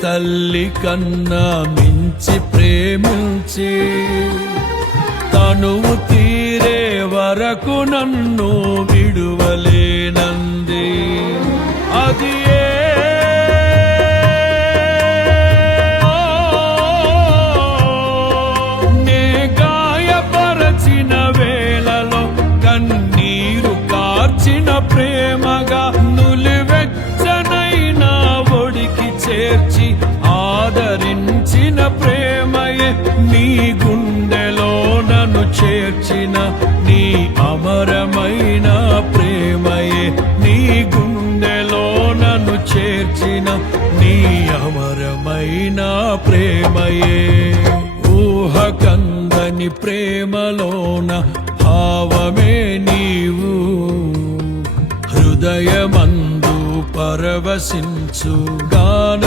తల్లి కన్నా మించి ప్రేమించి తనువు తీరే వరకు నన్ను విడువలేనంది. అది నే గాయపరచిన వేళలో కన్నీరు కార్చిన ప్రేమగా నులివెచ్చనైన ఒడికి చేర్చి ఆదరించిన ప్రేమయే నీ గుండెలో నన్ను చేర్చిన నీ అమరమైన ప్రేమయే నీ గుండెలో నన్ను చేర్చిన నీ అమరమైన ప్రేమయే. ఊహకందని ప్రేమలోన భావమే నీవు హృదయమందు పరవశించు గాన